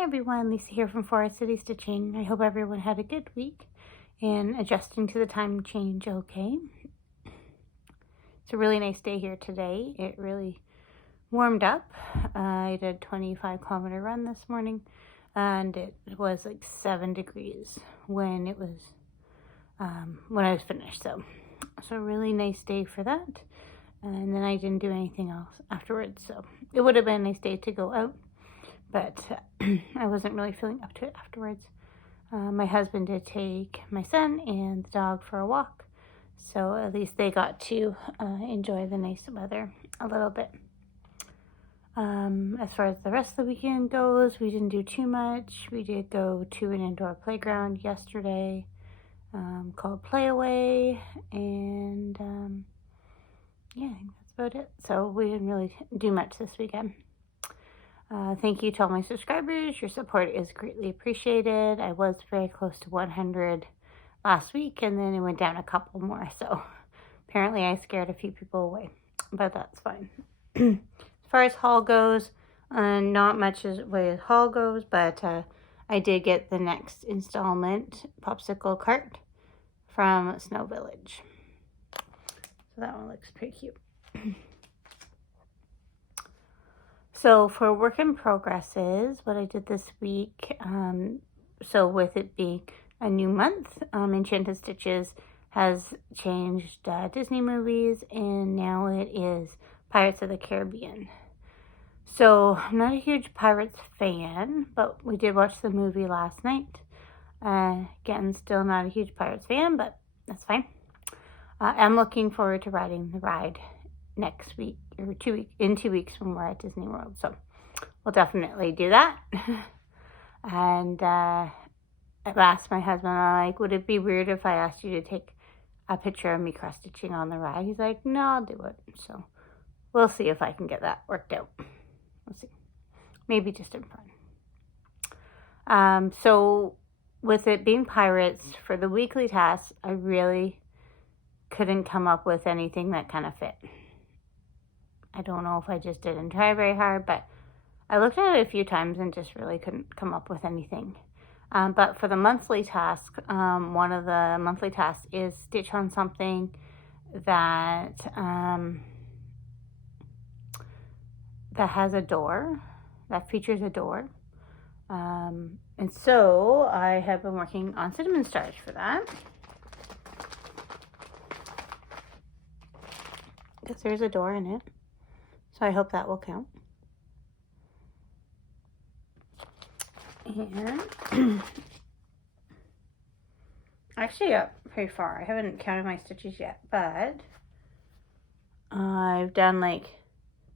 Hi everyone, Lisa here from Forest City Stitching. I hope everyone had a good week and adjusting to the time change okay. It's a really nice day here today. It really warmed up. I did a 25-kilometer run this morning and it was like 7 degrees when it was when I was finished. So a really nice day for that. And then I didn't do anything else afterwards. So it would have been a nice day to go out, but I wasn't really feeling up to it afterwards. My husband did take my son and the dog for a walk, so at least they got to enjoy the nice weather a little bit. As far as the rest of the weekend goes, we didn't do too much. We did go to an indoor playground yesterday called Play Away, and yeah, I think that's about it. So we didn't really do much this weekend. Thank you to all my subscribers. Your support is greatly appreciated. I was very close to 100 last week, and then it went down a couple more. So apparently I scared a few people away, but that's fine. As far as haul goes, not much as way as haul goes, but I did get the next installment popsicle cart from Snow Village. So that one looks pretty cute. So for work in progresses, what I did this week, so with it being a new month, Enchanted Stitches has changed Disney movies, and now it is Pirates of the Caribbean. So I'm not a huge Pirates fan, but we did watch the movie last night. Again, still not a huge Pirates fan, but that's fine. I'm looking forward to riding the ride next week, or in 2 weeks when we're at Disney World. So we'll definitely do that. And I asked my husband, I'm like, would it be weird if I asked you to take a picture of me cross stitching on the ride? He's like, no, I'll do it. So we'll see if I can get that worked out. We'll see. Maybe just in front. So with it being Pirates, for the weekly tasks, I really couldn't come up with anything that kind of fit. I don't know if I just didn't try very hard, but I looked at it a few times and just really couldn't come up with anything. But for the monthly task, one of the monthly tasks is stitch on something that that has a door, that features a door. And so I have been working on cinnamon stars for that. Because there's a door in it. So I hope that will count. And I actually got pretty far. I haven't counted my stitches yet, but I've done like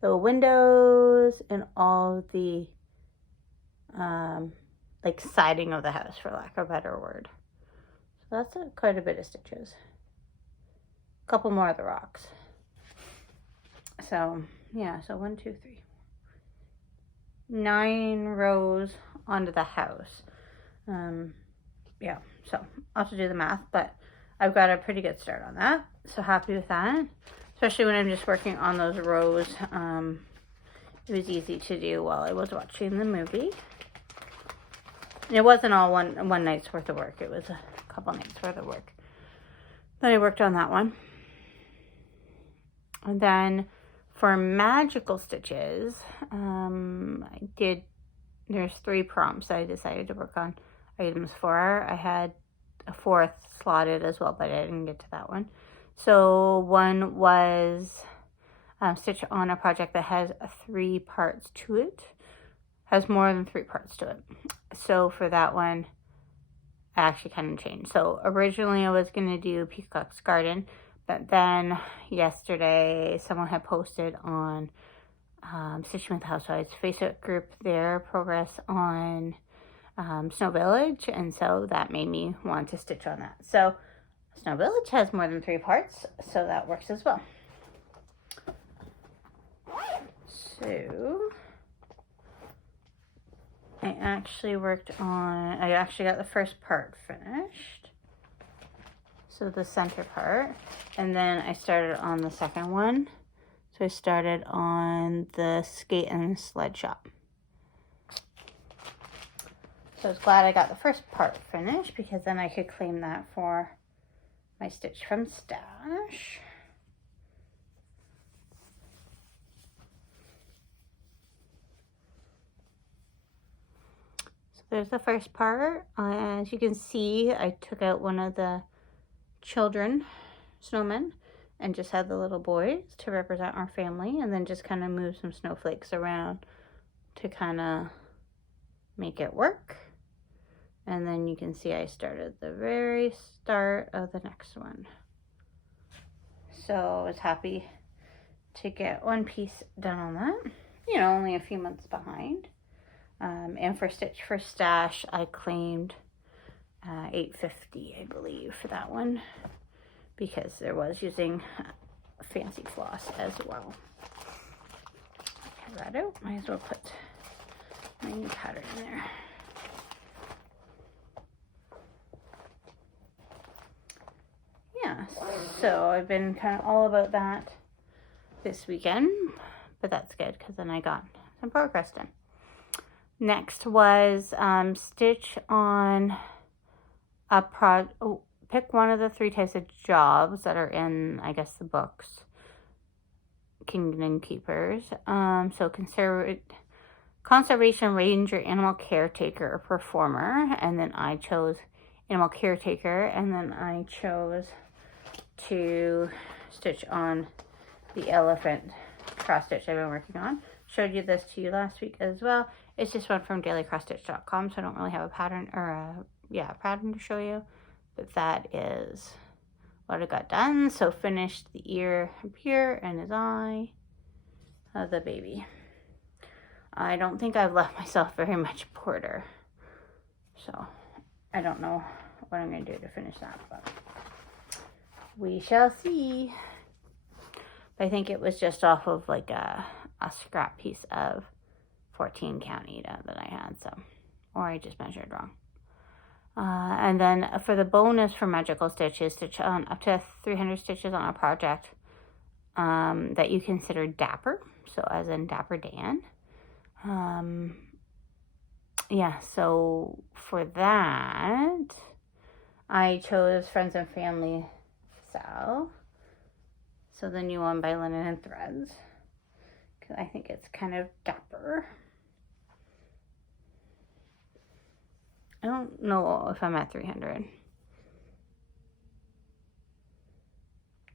the windows and all the like siding of the house, for lack of a better word. So that's quite a bit of stitches. A couple more of the rocks. So yeah, so 1, 2, 3, 9 rows onto the house. Yeah, so I'll have to do the math, but I've got a pretty good start on that. So happy with that, especially when I'm just working on those rows. It was easy to do while I was watching the movie. And it wasn't all one night's worth of work. It was a couple nights worth of work. Then I worked on that one. And then for magical stitches, there's 3 prompts I decided to work on items for. I had a 4th slotted as well, but I didn't get to that one. So one was stitch on a project that has 3 parts to it. Has more than 3 parts to it. So for that one, I actually kind of changed. So originally I was going to do Peacock's Garden, but then yesterday someone had posted on Stitching with the Housewives Facebook group their progress on Snow Village, and so that made me want to stitch on that. So Snow Village has more than 3 parts, so that works as well. So I actually got the first part finished. So the center part, and then I started on the second one. So I started on the skate and sled shop. So I was glad I got the first part finished because then I could claim that for my stitch from stash. So there's the first part. As you can see, I took out one of the children snowmen and just had the little boys to represent our family, and then just kind of moved some snowflakes around to kind of make it work. And then you can see I started the very start of the next one. So I was happy to get one piece done on that. You know, only a few months behind. And for Stitch for Stash, I claimed $8.50, I believe, for that one, because there was using fancy floss as well. That out. Might as well put my new pattern in there. Yeah, so I've been kind of all about that this weekend, but that's good because then I got some progress done. Next was stitch on a pick one of the 3 types of jobs that are in, I guess, the books, Kingdom Keepers. So conservation ranger, animal caretaker, or performer, and then I chose animal caretaker, and then I chose to stitch on the elephant cross stitch I've been working on. Showed you this to you last week as well. It's just one from dailycrossstitch.com, so I don't really have a pattern or a pattern to show you, but that is what I got done. So finished the ear up here and his eye of the baby. I don't think I've left myself very much border, so I don't know what I'm going to do to finish that, but we shall see. But I think it was just off of like a scrap piece of 14 count Aida that I had, so, or I just measured wrong. And then for the bonus for magical stitches, stitch on up to 300 stitches on a project that you consider dapper, so as in Dapper Dan. Yeah, so for that, I chose Friends and Family Salve. So the new one by Linen and Threads, because I think it's kind of dapper. I don't know if I'm at 300.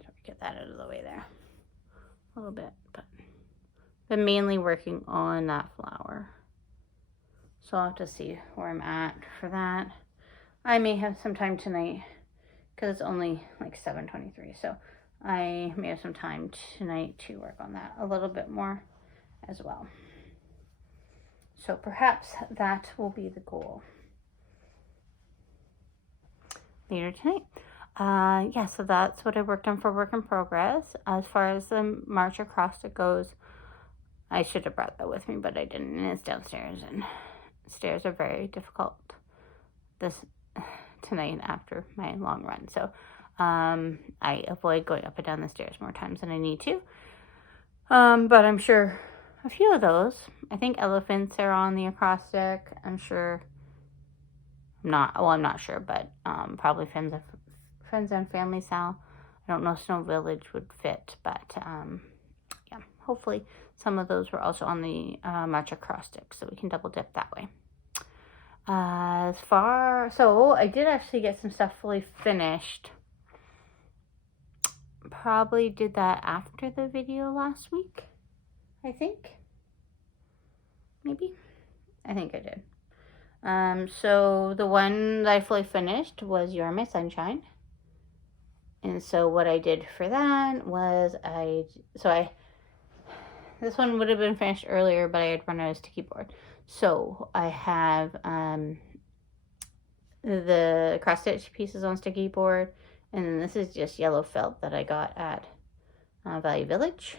So get that out of the way there a little bit, but been mainly working on that flower. So I'll have to see where I'm at for that. I may have some time tonight because it's only like 7:23, so I may have some time tonight to work on that a little bit more as well. So perhaps that will be the goal later tonight. Yeah, so that's what I worked on for work in progress. As far as the March Acrostic goes, I should have brought that with me, but I didn't, and it's downstairs, and stairs are very difficult tonight after my long run. So I avoid going up and down the stairs more times than I need to. But I'm sure a few of those, I think elephants are on the acrostic. I'm not sure, but probably Friends and Family Sal. I don't know, Snow Village would fit, but yeah, hopefully some of those were also on the March Acrostic, so we can double dip that way. So I did actually get some stuff fully finished. Probably did that after the video last week, I think. Maybe. I think I did. So the one that I fully finished was Youre My Sunshine. And so what I did for that was this one would have been finished earlier, but I had run out of sticky board. So I have the cross stitch pieces on sticky board, and then this is just yellow felt that I got at Value Village.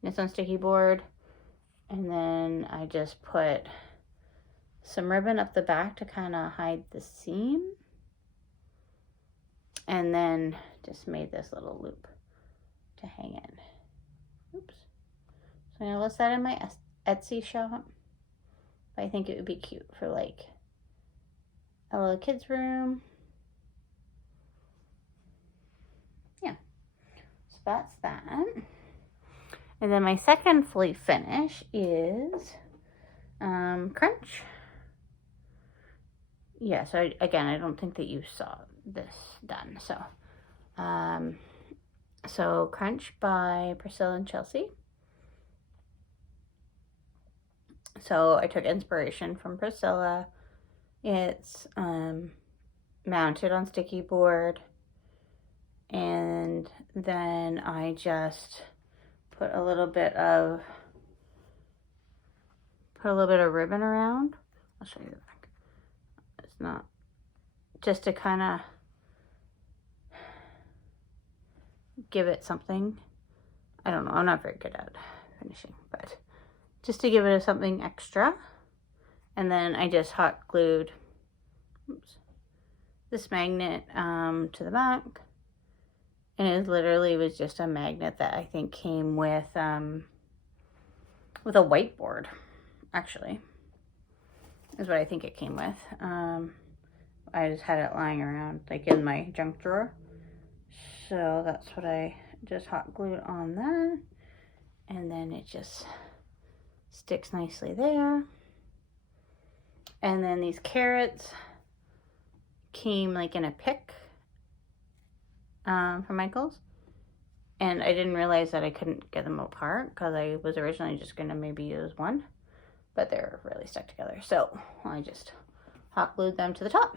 And it's on sticky board, and then I just put some ribbon up the back to kind of hide the seam, and then just made this little loop to hang in. Oops. So I'm gonna list that in my Etsy shop. But I think it would be cute for like a little kids room. Yeah, so that's that. And then my second fully finish is Crunch. Yeah, so again, I don't think that you saw this done. So Crunch by Priscilla and Chelsea. So I took inspiration from Priscilla. It's mounted on sticky board, and then I just put a little bit of ribbon around. I'll show you the back. It's not, just to kind of give it something. I don't know, I'm not very good at finishing, but just to give it something extra. And then I just hot glued this magnet to the back. And it literally was just a magnet that I think came with a whiteboard, actually, is what I think it came with. I just had it lying around, like in my junk drawer. So that's what I just hot glued on that. And then it just sticks nicely there. And then these carrots came like in a pick from Micheals. And I didn't realize that I couldn't get them apart because I was originally just going to maybe use one. But they're really stuck together. So I just hot glued them to the top.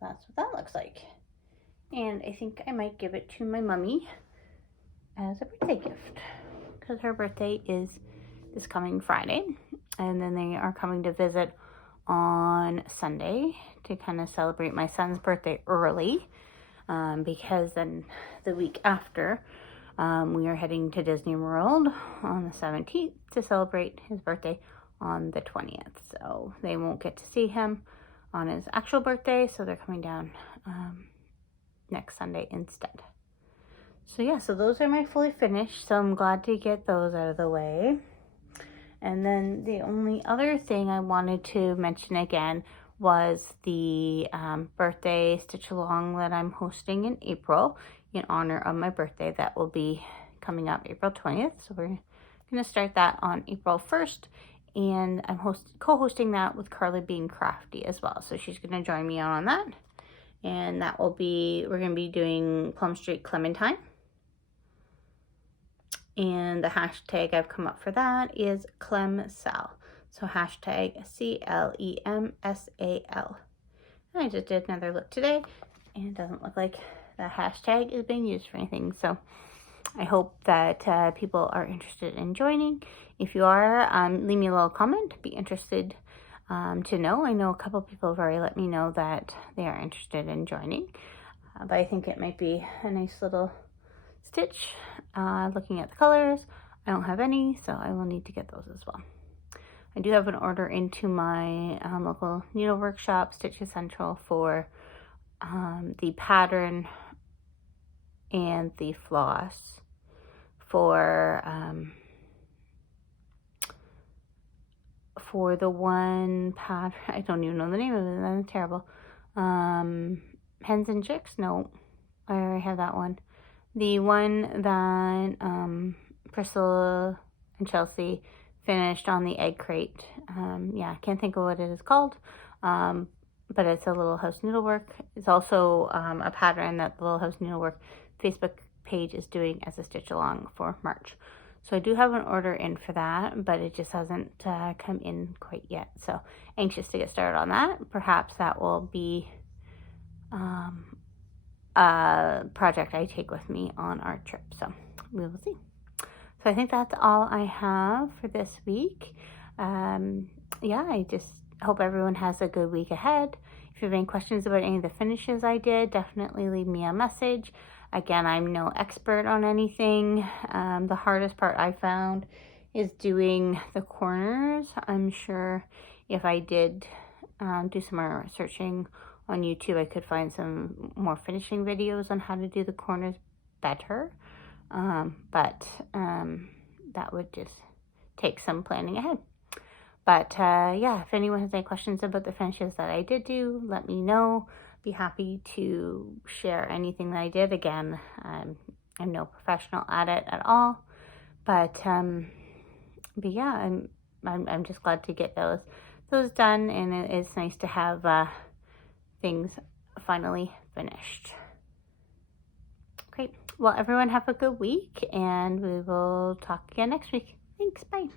That's what that looks like. And I think I might give it to my mummy as a birthday gift, because her birthday is this coming Friday, and then they are coming to visit on Sunday to kind of celebrate my son's birthday early, because then the week after we are heading to Disney World on the 17th to celebrate his birthday on the 20th. So they won't get to see him on his actual birthday, so they're coming down next Sunday instead. So yeah, so those are my fully finished, so I'm glad to get those out of the way. And then the only other thing I wanted to mention again was the birthday stitch along that I'm hosting in April in honor of my birthday. That will be coming up April 20th. So we're going to start that on April 1st. And I'm co-hosting that with Carly Being Crafty as well. So she's going to join me on that. And that will be, we're going to be doing Plum Street Clementine. And the hashtag I've come up for that is ClemSal. So hashtag CLEMSAL. And I just did another look today, and it doesn't look like the hashtag is being used for anything. So I hope that people are interested in joining. If you are, leave me a little comment. Be interested to know. I know a couple people have already let me know that they are interested in joining. But I think it might be a nice little stitch. Looking at the colors, I don't have any, so I will need to get those as well. I do have an order into my local needle workshop, Stitch Essential, for the pattern and the floss for the one pattern. I don't even know the name of it. That's terrible. Hens and Chicks? No, I already have that one. The one that Priscilla and Chelsea finished on the egg crate. Yeah, I can't think of what it is called, but it's a Little House Needlework. It's also a pattern that the Little House Needlework Facebook page is doing as a stitch along for March. So I do have an order in for that, but it just hasn't come in quite yet. So anxious to get started on that. Perhaps that will be a project I take with me on our trip. So we will see. So I think that's all I have for this week. Yeah, I just hope everyone has a good week ahead. If you have any questions about any of the finishes I did, definitely leave me a message. Again, I'm no expert on anything. The hardest part I found is doing the corners. I'm sure if I did do some more searching on YouTube, I could find some more finishing videos on how to do the corners better. But that would just take some planning ahead. But yeah, if anyone has any questions about the finishes that I did do, let me know. Be happy to share anything that I did. Again, I'm no professional at it at all, but yeah, I'm just glad to get those done, and it's nice to have things finally finished. Great. Well, everyone have a good week, and we will talk again next week. Thanks. Bye.